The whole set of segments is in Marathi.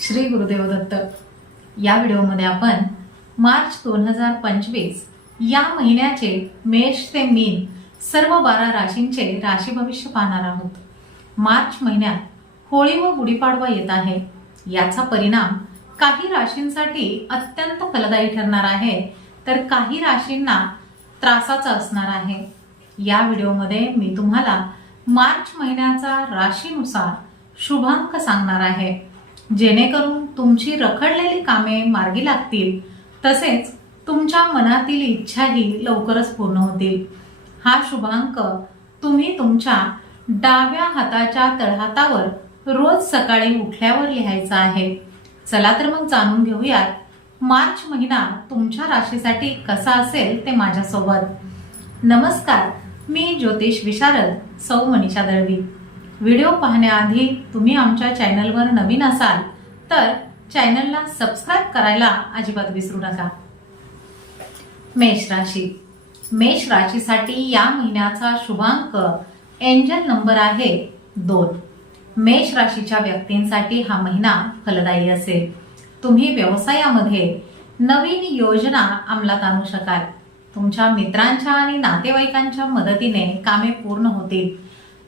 श्री गुरुदेव दत्त या व्हिडिओमध्ये आपण मार्च दोन हजार पंचवीस या महिन्याचे मेष ते मीन सर्व बारा राशींचे राशी भविष्य पाहणार आहोत. मार्च महिन्यात होळी व गुढीपाडवा येत आहे. याचा परिणाम काही राशींसाठी अत्यंत फलदायी ठरणार आहे तर काही राशींना त्रासाचा असणार आहे. या व्हिडिओमध्ये मी तुम्हाला मार्च महिन्याचा राशीनुसार शुभांक सांगणार आहे. जेणेकरून तुमची रखडलेली कामे मार्गी लागतील. तसेच तुमच्या मनातील इच्छाही लवकरच पूर्ण होतील. हा शुभांक तुम्ही तुमच्या डाव्या हाताच्या तळहातावर रोज सकाळी उठल्यावर लिहायचा आहे. चला तर मग जाणून घेऊयात मार्च महिना तुमच्या राशीसाठी कसा असेल ते माझ्यासोबत. नमस्कार मी ज्योतिष विशारद सौ मनीषा दळवी. व्हिडिओ पाहण्याआधी तुम्ही आमच्या चॅनलवर नवीन असाल तर चॅनलला सबस्क्राईब करायला अजिबात विसरू नका. मेष राशी. मेष राशीसाठी या महिन्याचा शुभांक एंजल नंबर आहे दोन. मेष राशीच्या व्यक्तींसाठी हा महिना फलदायी असेल. तुम्ही व्यवसायामध्ये नवीन योजना अंमलात आणू शकाल. तुमच्या मित्रांच्या आणि नातेवाईकांच्या मदतीने कामे पूर्ण होतील.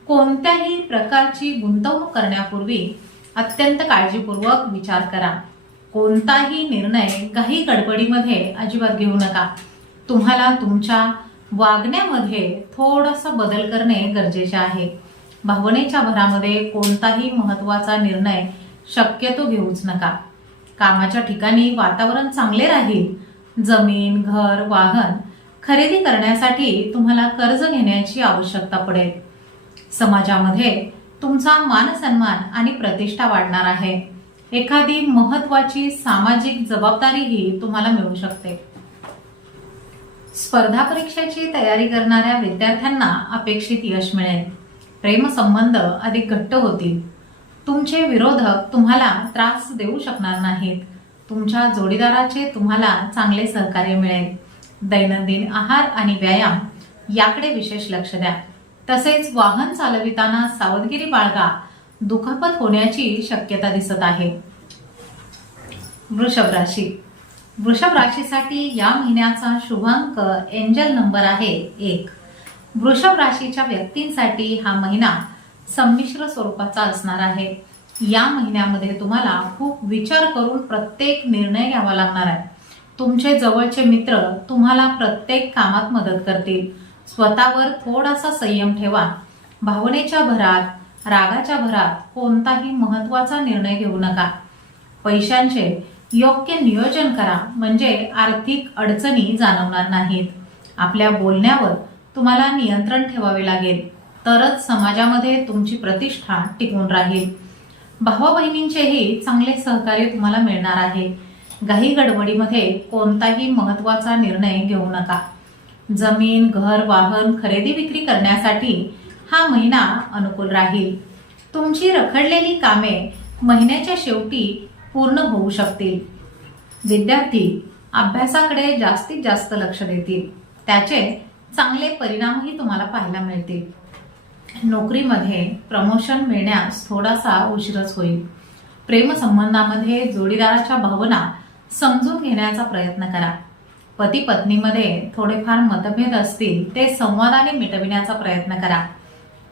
कोणत्याही प्रकारची गुंतवणूक करण्यापूर्वी अत्यंत काळजीपूर्वक विचार करा. कोणताही निर्णय काही गडबडीमध्ये अजिबात घेऊ नका. तुम्हाला तुमच्या वागण्यामध्ये थोडासा बदल करणे गरजेचे आहे. भावनेच्या भरामध्ये कोणताही महत्त्वाचा निर्णय शक्यतो घेऊच नका. कामाच्या ठिकाणी वातावरण चांगले राहील. जमीन घर वाहन खरेदी करण्यासाठी तुम्हाला कर्ज घेण्याची आवश्यकता पडेल. समाजामध्ये तुमचा मान सन्मान आणि प्रतिष्ठा वाढणार आहे. एखादी महत्वाची सामाजिक जबाबदारीही तुम्हाला मिळू शकते. स्पर्धा परीक्षेची तयारी करणाऱ्या विद्यार्थ्यांना अपेक्षित यश मिळेल. प्रेमसंबंध अधिक घट्ट होतील. तुमचे विरोधक तुम्हाला त्रास देऊ शकणार नाहीत. तुमच्या जोडीदाराचे तुम्हाला चांगले सहकार्य मिळेल. दैनंदिन आहार आणि व्यायाम याकडे विशेष लक्ष द्या. तसेच वाहन चालविताना सावधगिरी बाळगा. दुखापत होण्याची शक्यता दिसत आहे. वृषभ राशी. वृषभ राशीसाठी या महिन्याचा शुभांक एंजल नंबर आहे एक. वृषभ राशीच्या व्यक्तींसाठी हा महिना संमिश्र स्वरूपाचा असणार आहे. या महिन्यामध्ये तुम्हाला खूप विचार करून प्रत्येक निर्णय घ्यावा लागणार आहे. तुमचे जवळचे मित्र तुम्हाला प्रत्येक कामात मदत करतील. स्वतःवर थोडासा संयम ठेवा. भावनेच्या भरात रागाच्या भरात कोणताही महत्त्वाचा निर्णय घेऊ नका. पैशांचे योग्य नियोजन करा म्हणजे आर्थिक अडचणी जाणवणार नाहीत. आपल्या बोलण्यावर तुम्हाला नियंत्रण ठेवावे लागेल. तरच समाजामध्ये तुमची प्रतिष्ठा टिकून राहील. भावा बहिणींचेही चांगले सहकार्य तुम्हाला मिळणार आहे. घाई गडबडीमध्ये कोणताही महत्त्वाचा निर्णय घेऊ नका. जमीन घर वाहन खरेदी विक्री करण्यासाठी हा महिना अनुकूल राहील. तुमची रखडलेली कामे महिन्याच्या शेवटी पूर्ण होऊ शकतील. विद्यार्थी अभ्यासाकडे जास्तीत जास्त लक्ष देतील. त्याचे चांगले परिणामही तुम्हाला पाहायला मिळतील. नोकरीमध्ये प्रमोशन मिळण्यास थोडासा उशीरच होईल. प्रेमसंबंधामध्ये जोडीदाराच्या भावना समजून घेण्याचा प्रयत्न करा. पती पत्नीमध्ये थोडेफार मतभेद असतील ते संवादाने मिटविण्याचा प्रयत्न करा.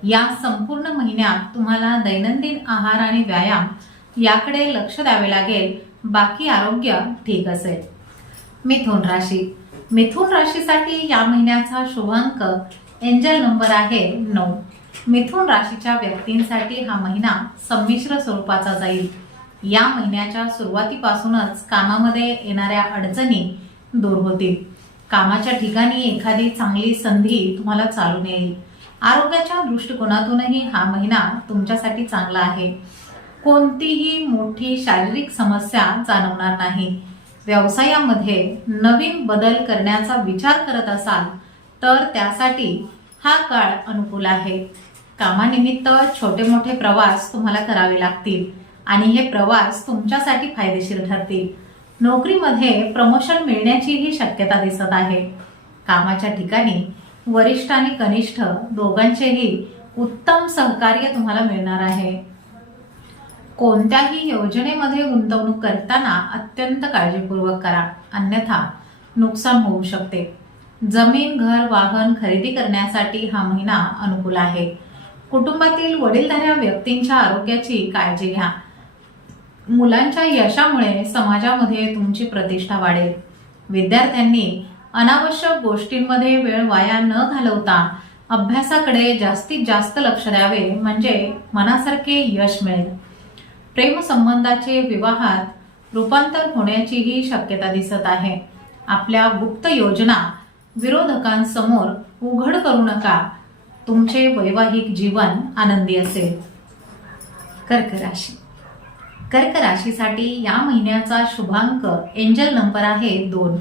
या संपूर्ण महिन्यात तुम्हाला दैनंदिन आहार आणि व्यायाम याकडे लक्ष द्यावे लागेल बाकी आरोग्य ठीक असेल. मिथुन राशी. मिथुन राशीसाठी या महिन्याचा शुभांक एंजल नंबर आहे नऊ. मिथुन राशीच्या व्यक्तींसाठी हा महिना संमिश्र स्वरूपाचा जाईल. या महिन्याच्या सुरुवातीपासूनच कामामध्ये येणाऱ्या अडचणी दूर होतील कामाच्या ठिकाणी एखादी चांगली संधी तुम्हाला चालून येईल आरोग्याच्या दृष्टिकोनातूनही हा महिना तुमच्यासाठी चांगला आहे. कोणतीही मोठी शारीरिक समस्या जाणवणार नाही. व्यवसायामध्ये नवीन बदल करण्याचा विचार करत असाल तर त्यासाठी हा काळ अनुकूल आहे. कामानिमित्त छोटे मोठे प्रवास तुम्हाला करावे लागतील आणि हे प्रवास तुमच्यासाठी फायदेशीर ठरतील. नोकरीमध्ये प्रमोशन मिळण्याचीही शक्यता दिसत आहे. कामाच्या ठिकाणी वरिष्ठ आणि कनिष्ठ दोघांचेही उत्तम सहकार्य तुम्हाला मिळणार आहे. कोणत्याही योजनेमध्ये गुंतवणूक करताना अत्यंत काळजीपूर्वक करा. अन्यथा नुकसान होऊ शकते. जमीन घर वाहन खरेदी करण्यासाठी हा महिना अनुकूल आहे. कुटुंबातील वडीलधाऱ्या व्यक्तींच्या आरोग्याची काळजी घ्या. मुलांच्या यशामुळे समाजामध्ये तुमची प्रतिष्ठा वाढेल. विद्यार्थ्यांनी अनावश्यक गोष्टींमध्ये वेळ वाया न घालवता अभ्यासाकडे जास्तीत जास्त लक्ष द्यावे म्हणजे मनासारखे यश मिळेल. प्रेमसंबंधाचे विवाहात रूपांतर होण्याचीही शक्यता दिसत आहे. आपल्या गुप्त योजना विरोधकांसमोर उघड करू नका. तुमचे वैवाहिक जीवन आनंदी असेल. कर्क राशी. कर्क राशीसाठी या महिन्याचा शुभांक एंजल नंबर आहे दोन.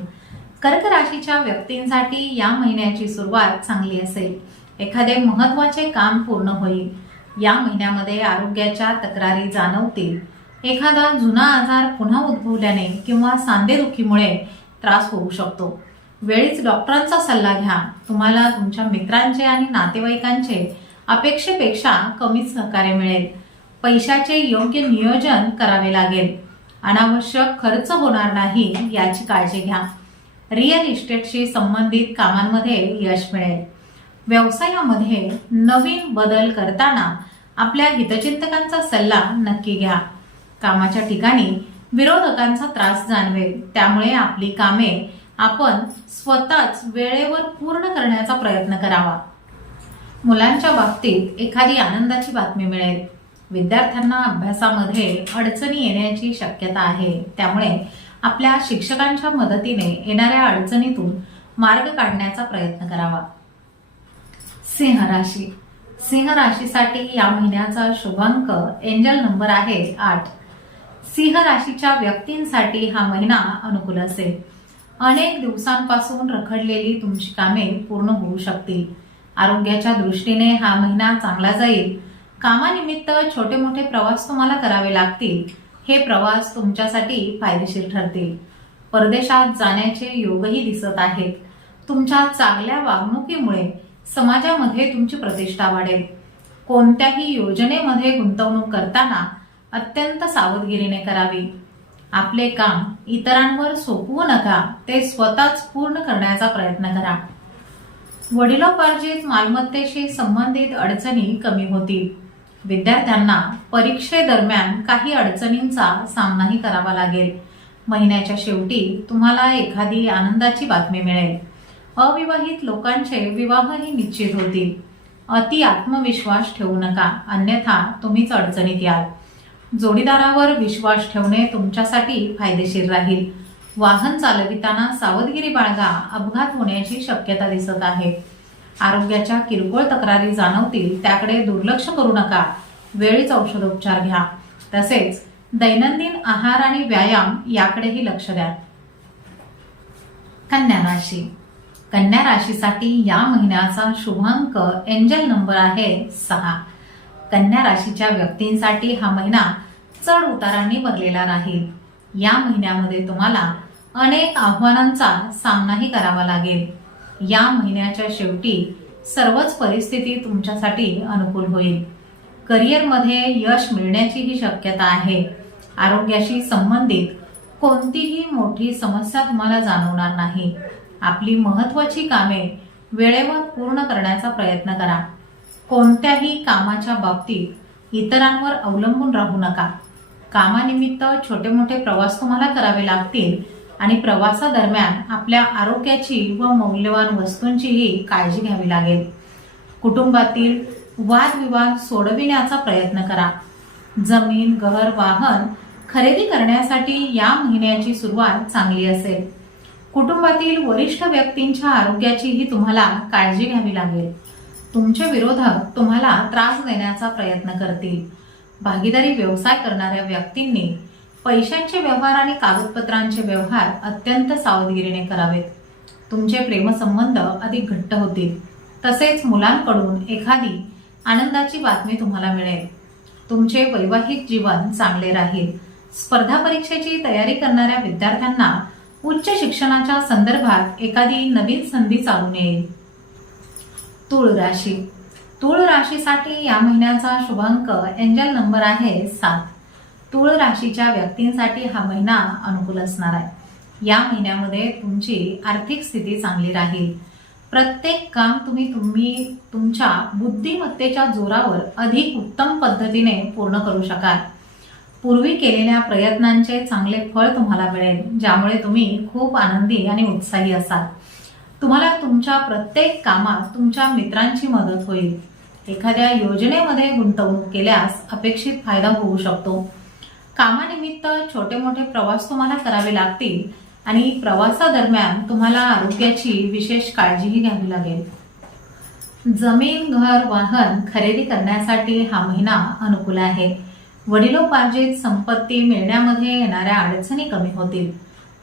कर्क राशीच्या व्यक्तींसाठी या महिन्याची सुरुवात चांगली असेल. एखादे महत्त्वाचे काम पूर्ण होईल. या महिन्यामध्ये आरोग्याच्या तक्रारी जाणवतील. एखादा जुना आजार पुन्हा उद्भवल्याने किंवा सांधेदुखीमुळे त्रास होऊ शकतो. वेळीच डॉक्टरांचा सल्ला घ्या. तुम्हाला तुमच्या मित्रांचे आणि नातेवाईकांचे अपेक्षेपेक्षा कमीच सहकार्य मिळेल. पैशाचे योग्य नियोजन करावे लागेल. अनावश्यक खर्च होणार नाही याची काळजी घ्या. रिअल इस्टेटशी संबंधित कामांमध्ये यश मिळेल. व्यवसायामध्ये नवीन बदल करताना आपल्या हितचिंतकांचा सल्ला नक्की घ्या. कामाच्या ठिकाणी विरोधकांचा त्रास जाणवेल. त्यामुळे आपली कामे आपण स्वतःच वेळेवर पूर्ण करण्याचा प्रयत्न करावा. मुलांच्या बाबतीत एखादी आनंदाची बातमी मिळेल. विद्यार्थ्यांना अभ्यासामध्ये अडचणी येण्याची शक्यता आहे. त्यामुळे आपल्या शिक्षकांच्या मदतीने येणाऱ्या अडचणीतून मार्ग काढण्याचा प्रयत्न करावा. सिंह राशी. सिंह राशीसाठी या महिन्याचा शुभांक एंजल नंबर आहे आठ. सिंह राशीच्या व्यक्तींसाठी हा महिना अनुकूल असेल. अनेक दिवसांपासून रखडलेली तुमची कामे पूर्ण होऊ शकतील. आरोग्याच्या दृष्टीने हा महिना चांगला जाईल. कामानिमित्त छोटे मोठे प्रवास तुम्हाला करावे लागतील. हे प्रवास तुमच्यासाठी फायदेशीर ठरतील. परदेशात जाण्याचे योगही दिसत आहेत. तुमच्या चांगल्या वागणुकीमुळे समाजामध्ये तुमची प्रतिष्ठा वाढेल. कोणत्याही योजनेमध्ये गुंतवणूक करताना अत्यंत सावधगिरीने करावी. आपले काम इतरांवर सोपवू नका ते स्वतःच पूर्ण करण्याचा प्रयत्न करा. वडिलोपार्जित मालमत्तेशी संबंधित अडचणी कमी होतील. विद्यार्थ्यांना परीक्षेदरम्यान काही अडचणींचा सामनाही करावा लागेल. महिन्याच्या शेवटी तुम्हाला एखादी आनंदाची बातमी मिळेल. अविवाहित लोकांचे विवाहही निश्चित होतील. अति आत्मविश्वास ठेवू नका अन्यथा तुम्हीच अडचणीत याल. जोडीदारावर विश्वास ठेवणे तुमच्यासाठी फायदेशीर राहील. वाहन चालविताना सावधगिरी बाळगा अपघात होण्याची शक्यता दिसत आहे. आरोग्याच्या किरकोळ तक्रारी जाणवतील त्याकडे दुर्लक्ष करू नका. वेळीच औषधोपचार घ्या. तसेच दैनंदिन आहार आणि व्यायाम याकडेही लक्ष द्या. कन्या राशी. कन्या राशीसाठी या महिन्याचा शुभांक एंजल नंबर आहे सहा. कन्या राशीच्या व्यक्तींसाठी हा महिना चढ उतारांनी भरलेला राहील. या महिन्यामध्ये तुम्हाला अनेक आव्हानांचा सामनाही करावा लागेल. या महिन्याच्या शेवटी सर्वच परिस्थिती तुमच्यासाठी अनुकूल होईल. करिअरमध्ये यश मिळण्याचीही शक्यता आहे. आरोग्याशी संबंधित कोणतीही मोठी समस्या तुम्हाला जाणवणार नाही. आपली महत्वाची कामे वेळेवर पूर्ण करण्याचा प्रयत्न करा. कोणत्याही कामाच्या बाबतीत इतरांवर अवलंबून राहू नका. कामानिमित्त छोटे मोठे प्रवास तुम्हाला करावे लागतील. आणि प्रवासादरम्यान आपल्या आरोग्याची व मौल्यवान वस्तूंचीही काळजी घ्यावी लागेल. कुटुंबातील वादविवाद सोडविण्याचा प्रयत्न करा. जमीन घर वाहन खरेदी करण्यासाठी या महिन्याची सुरुवात चांगली असेल. कुटुंबातील वरिष्ठ व्यक्तींच्या आरोग्याचीही तुम्हाला काळजी घ्यावी लागेल. तुमचे विरोधक तुम्हाला त्रास देण्याचा प्रयत्न करतील. भागीदारी व्यवसाय करणाऱ्या व्यक्तींनी पैशांचे व्यवहार आणि कागदपत्रांचे व्यवहार अत्यंत सावधगिरीने करावेत. तुमचे प्रेमसंबंध अधिक घट्ट होतील. तसेच मुलांकडून एखादी आनंदाची बातमी तुम्हाला मिळेल. तुमचे वैवाहिक जीवन चांगले राहील. स्पर्धा परीक्षेची तयारी करणाऱ्या विद्यार्थ्यांना उच्च शिक्षणाच्या संदर्भात एखादी नवीन संधी चालून येईल तुळ राशी. तुळ राशीसाठी या महिन्याचा शुभांक एंजल नंबर आहे सात. तुळ राशीच्या व्यक्तींसाठी हा महिना अनुकूल असणार आहे. या महिन्यामध्ये तुमची आर्थिक स्थिती चांगली राहील. प्रत्येक काम तुम्ही तुम्ही तुमच्या बुद्धिमत्तेच्या जोरावर अधिक उत्तम पद्धतीने पूर्ण करू शकाल. पूर्वी केलेल्या प्रयत्नांचे चांगले फळ तुम्हाला मिळेल ज्यामुळे तुम्ही खूप आनंदी आणि उत्साही असाल. तुम्हाला तुमच्या प्रत्येक कामात तुमच्या मित्रांची मदत होईल. एखाद्या योजनेमध्ये गुंतवणूक केल्यास अपेक्षित फायदा होऊ शकतो. कामानिमित्त छोटे मोठे प्रवास तुम्हाला करावे लागतील आणि प्रवासादरम्यान तुम्हाला आरोग्याची विशेष काळजीही घ्यावी लागेल. जमीन घर वाहन खरेदी करण्यासाठी हा महिना अनुकूल आहे. वडिलोपार्जित संपत्ती मिळण्यामध्ये येणाऱ्या अडचणी कमी होतील.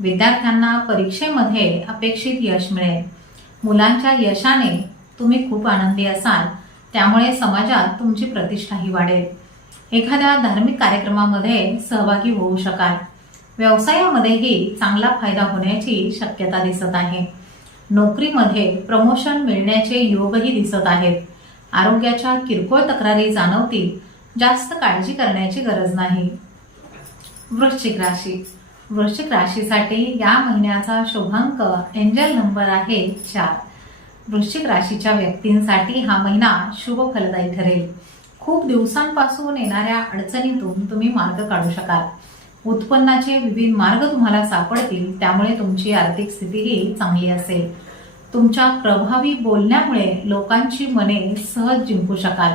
विद्यार्थ्यांना परीक्षेमध्ये अपेक्षित यश मिळेल. मुलांच्या यशाने तुम्ही खूप आनंदी असाल. त्यामुळे समाजात तुमची प्रतिष्ठाही वाढेल. एखाद्या धार्मिक कार्यक्रमामध्ये सहभागी होऊ शकाल. व्यवसायामध्येही चांगला फायदा होण्याची शक्यता दिसत आहे. नोकरीमध्ये प्रमोशन मिळण्याचे योगही दिसत आहेत. आरोग्याच्या किरकोळ तक्रारी जाणवतील जास्त काळजी करण्याची गरज नाही. वृश्चिक राशी. वृश्चिक राशीसाठी या महिन्याचा शुभांक एंजल नंबर आहे चार. वृश्चिक राशीच्या व्यक्तींसाठी हा महिना शुभ फलदायी ठरेल. खूप दिवसांपासून येणाऱ्या अडचणीतून तुम्ही मार्ग काढू शकाल. उत्पन्नाचे विविध मार्ग तुम्हाला सापडतील त्यामुळे तुमची आर्थिक स्थितीही चांगली असेल. तुमच्या प्रभावी बोलण्यामुळे लोकांची मने सहज जिंकू शकाल.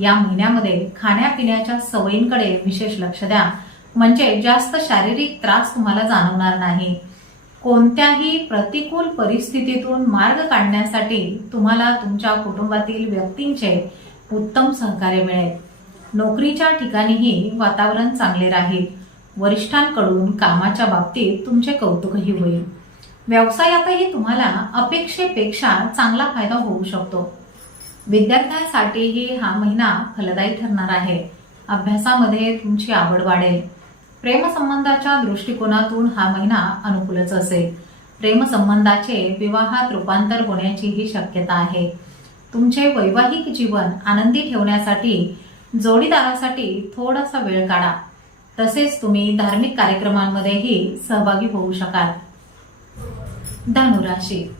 या महिन्यामध्ये खाण्यापिण्याच्या सवयींकडे विशेष लक्ष द्या. म्हणजे जास्त शारीरिक त्रास तुम्हाला जाणवणार नाही. कोणत्याही प्रतिकूल परिस्थितीतून मार्ग काढण्यासाठी तुम्हाला तुमच्या कुटुंबातील व्यक्तींचे उत्तम सहकार्य मिळेल. नोकरीच्या ठिकाणीही वातावरण चांगले राहील. वरिष्ठांकडून कामाच्या बाबतीत तुमचे कौतुकही होईल. व्यवसायातही तुम्हाला अपेक्षेपेक्षा चांगला फायदा होऊ शकतो. विद्यार्थ्यांसाठीही हा महिना फलदायी ठरणार आहे. अभ्यासामध्ये तुमची आवड वाढेल. प्रेमसंबंधाच्या दृष्टिकोनातून हा महिना अनुकूलच असेल. प्रेमसंबंधाचे विवाहात रूपांतर होण्याचीही शक्यता आहे. तुमचे वैवाहिक जीवन आनंदी ठेवण्यासाठी जोडीदारासाठी थोडासा वेळ काढा. तसेच तुम्ही धार्मिक कार्यक्रमांमध्येही सहभागी होऊ शकाल. धनुराशी.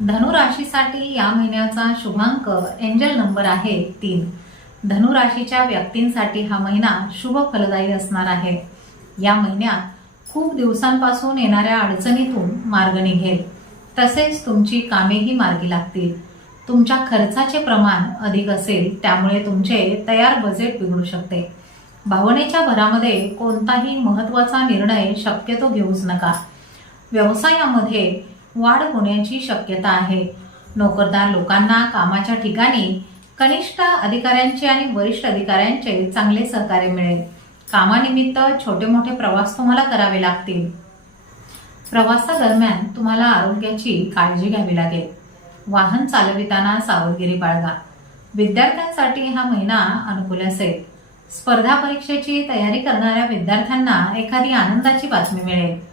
धनुराशीसाठी या महिन्याचा शुभांक एंजल नंबर आहे तीन. धनुराशीच्या व्यक्तींसाठी हा महिना शुभ फलदायी असणार आहे. या महिन्यात खूप दिवसांपासून येणाऱ्या अडचणीतून मार्ग निघेल. तसेच तुमची कामेही मार्गी लागतील. तुमच्या खर्चाचे प्रमाण अधिक असेल त्यामुळे तुमचे तयार बजेट बिघडू शकते. भावनेच्या भरामध्ये कोणताही महत्त्वाचा निर्णय शक्यतो घेऊच नका. व्यवसायामध्ये वाढ होण्याची शक्यता आहे. नोकरदार लोकांना कामाच्या ठिकाणी कनिष्ठ अधिकाऱ्यांचे आणि वरिष्ठ अधिकाऱ्यांचे चांगले सहकार्य मिळेल. कामानिमित्त छोटे मोठे प्रवास तुम्हाला करावे लागतील. प्रवासादरम्यान तुम्हाला आरोग्याची काळजी घ्यावी लागेल. वाहन चालविताना सावधगिरी बाळगा. विद्यार्थ्यांसाठी हा महिना अनुकूल असेल. स्पर्धा परीक्षेची तयारी करणाऱ्या विद्यार्थ्यांना एखादी आनंदाची बातमी मिळेल.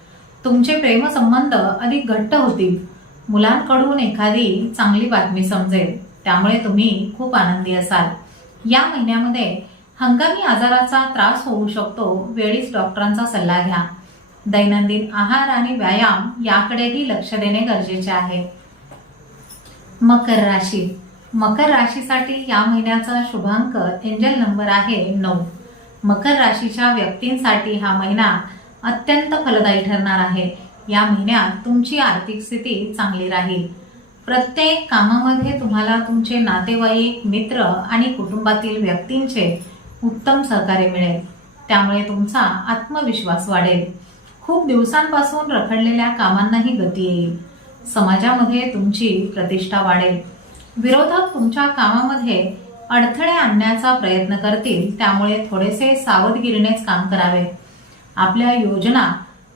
तुमचे प्रेमसंबंध अधिक घट्ट होतील. मुलांकडून एखादी चांगली बातमी समजेल. त्यामुळे तुम्ही खूप आनंदी असाल. या महिन्यामध्ये हंगामी आजाराचा त्रास होऊ शकतो वेळीच डॉक्टरांचा सल्ला घ्या. दैनंदिन आहार आणि व्यायाम याकडेही लक्ष देणे गरजेचे आहे. मकर राशी. मकर राशीसाठी या महिन्याचा शुभांक एंजल नंबर आहे नऊ. मकर राशीच्या व्यक्तींसाठी हा महिना अत्यंत फलदायी ठरणार आहे. या महिन्यात तुमची आर्थिक स्थिती चांगली राहील. प्रत्येक कामामध्ये तुम्हाला तुमचे नातेवाईक मित्र आणि कुटुंबातील व्यक्तींचे उत्तम सहकार्य मिळेल. त्यामुळे तुमचा आत्मविश्वास वाढेल. खूप दिवसांपासून रखडलेल्या कामांनाही गती येईल. समाजामध्ये तुमची प्रतिष्ठा वाढेल. विरोधक तुमच्या कामामध्ये अडथळे आणण्याचा प्रयत्न करतील त्यामुळे थोडेसे सावधगिरीनेच काम करावे. आपल्या योजना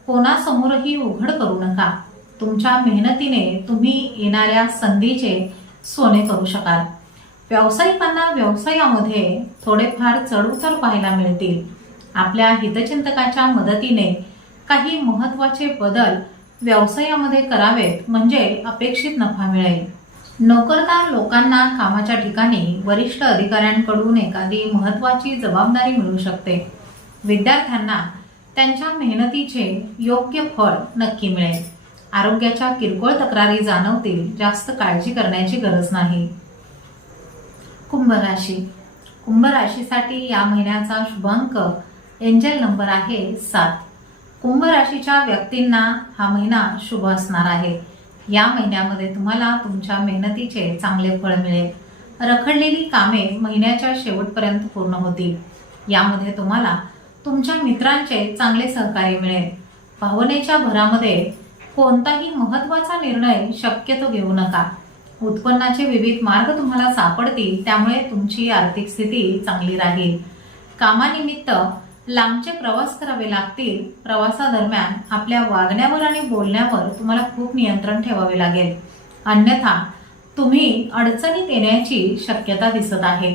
कोणासमोरही उघड करू नका. तुमच्या मेहनतीने तुम्ही येणाऱ्या संधीचे सोने करू शकाल. व्यावसायिकांना व्यवसायामध्ये थोडेफार चढउतार पाहायला मिळतील. आपल्या हितचिंतकाच्या मदतीने काही महत्त्वाचे बदल व्यवसायामध्ये करावेत म्हणजे अपेक्षित नफा मिळेल. नोकरदार लोकांना कामाच्या ठिकाणी वरिष्ठ अधिकाऱ्यांकडून एखादी महत्त्वाची जबाबदारी मिळू शकते. विद्यार्थ्यांना त्यांच्या मेहनतीचे योग्य फळ नक्की मिळेल. आरोग्याच्या किरकोळ तक्रारी जाणवतील जास्त काळजी करण्याची गरज नाही. कुंभ राशी कुंभ राशीसाठी या महिन्याचा शुभांक एंजल नंबर आहे सात. कुंभ राशीच्या व्यक्तींना हा महिना शुभ असणार आहे. या महिन्यामध्ये तुम्हाला तुमच्या मेहनतीचे चांगले फळ मिळेल. रखडलेली कामे महिन्याच्या शेवटपर्यंत पूर्ण होतील. यामध्ये तुम्हाला तुमच्या मित्रांचे चांगले सहकार्य मिळेल. भावनेच्या भरामध्ये कोणताही महत्त्वाचा निर्णय शक्यतो घेऊ नका. उत्पन्नाचे विविध मार्ग तुम्हाला सापडतील त्यामुळे तुमची आर्थिक स्थिती चांगली राहील. कामानिमित्त लांबचे प्रवास करावे लागतील प्रवासादरम्यान आपल्या वागण्यावर आणि बोलण्यावर तुम्हाला खूप नियंत्रण ठेवावे लागेल. अन्यथा तुम्ही अडचणीत येण्याची शक्यता दिसत आहे.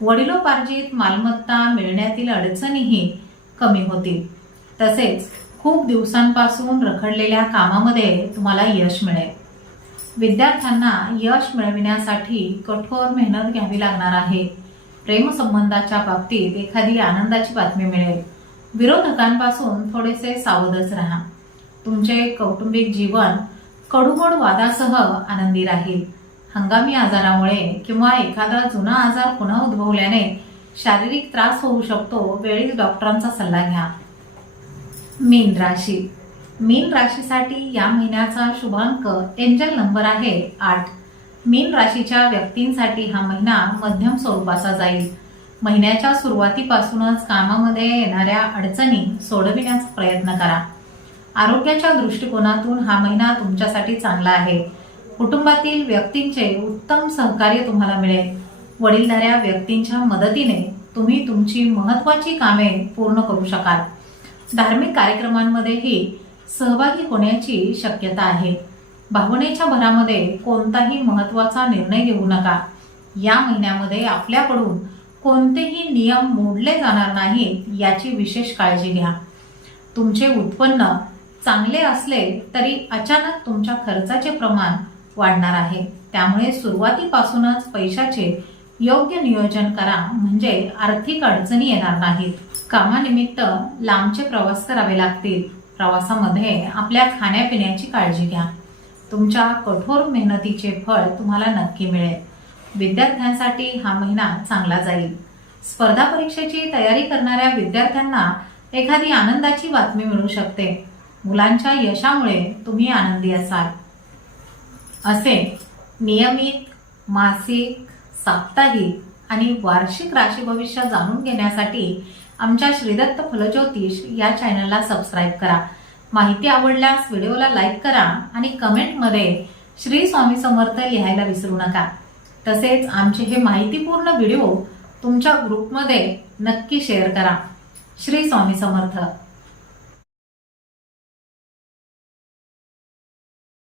वडिलोपार्जित मालमत्ता मिळण्यातील अडचणीही कमी होतील. तसेच खूप दिवसांपासून रखडलेल्या कामामध्ये तुम्हाला यश मिळेल. विद्यार्थ्यांना यश मिळविण्यासाठी कठोर मेहनत घ्यावी लागणार आहे. प्रेमसंबंधाच्या बाबतीत एखादी आनंदाची बातमी मिळेल. विरोधकांपासून थोडेसे सावधच राहा. तुमचे कौटुंबिक जीवन कडूमोड वादासह आनंदी राहील. हंगामी आजारामुळे किंवा एखादा जुना आजार पुन्हा उद्भवल्याने शारीरिक त्रास होऊ शकतो वेळीच डॉक्टरांचा सल्ला घ्या. मीन राशी. मीन राशीसाठी या महिन्याचा शुभांक एंजल नंबर आहे आठ. मीन राशीच्या व्यक्तींसाठी हा महिना मध्यम स्वरूपाचा जाईल. महिन्याच्या सुरुवातीपासूनच कामामध्ये येणाऱ्या अडचणी सोडविण्याचा प्रयत्न करा. आरोग्याच्या दृष्टिकोनातून हा महिना तुमच्यासाठी चांगला आहे. कुटुंबातील व्यक्तींचे उत्तम सहकार्य तुम्हाला मिळेल. वडीलधाऱ्या व्यक्तींच्या मदतीने तुम्ही तुमची महत्वाची कामे पूर्ण करू शकाल. धार्मिक कार्यक्रमांमध्येही सहभागी होण्याची शक्यता आहे. भावनेच्या भरामध्ये कोणताही महत्त्वाचा निर्णय घेऊ नका. या महिन्यामध्ये आपल्याकडून कोणतेही नियम मोडले जाणार नाहीत याची विशेष काळजी घ्या. तुमचे उत्पन्न चांगले असले तरी अचानक तुमच्या खर्चाचे प्रमाण वाढणार आहे. त्यामुळे सुरुवातीपासूनच पैशाचे योग्य नियोजन करा म्हणजे आर्थिक अडचणी येणार नाहीत. कामानिमित्त लांबचे प्रवास करावे लागतील. प्रवासामध्ये आपल्या खाण्यापिण्याची काळजी घ्या. तुमच्या कठोर मेहनतीचे फळ तुम्हाला नक्की मिळेल. विद्यार्थ्यांसाठी हा महिना चांगला जाईल. स्पर्धा परीक्षेची तयारी करणाऱ्या विद्यार्थ्यांना एखादी आनंदाची बातमी मिळू शकते. मुलांच्या यशामुळे तुम्ही आनंदी असाल. असे नियमित मासिक साप्ताहिक आणि वार्षिक राशी भविष्य जाणून घेण्यासाठी आमच्या श्रीदत्त फलज्योतिष या चॅनलला सबस्क्राईब करा. माहिती आवडल्यास व्हिडिओला लाईक करा आणि कमेंटमध्ये श्री स्वामी समर्थ लिहायला विसरू नका. तसेच आमचे हे माहितीपूर्ण व्हिडिओ तुमच्या ग्रुपमध्ये नक्की शेअर करा. श्री स्वामी समर्थ.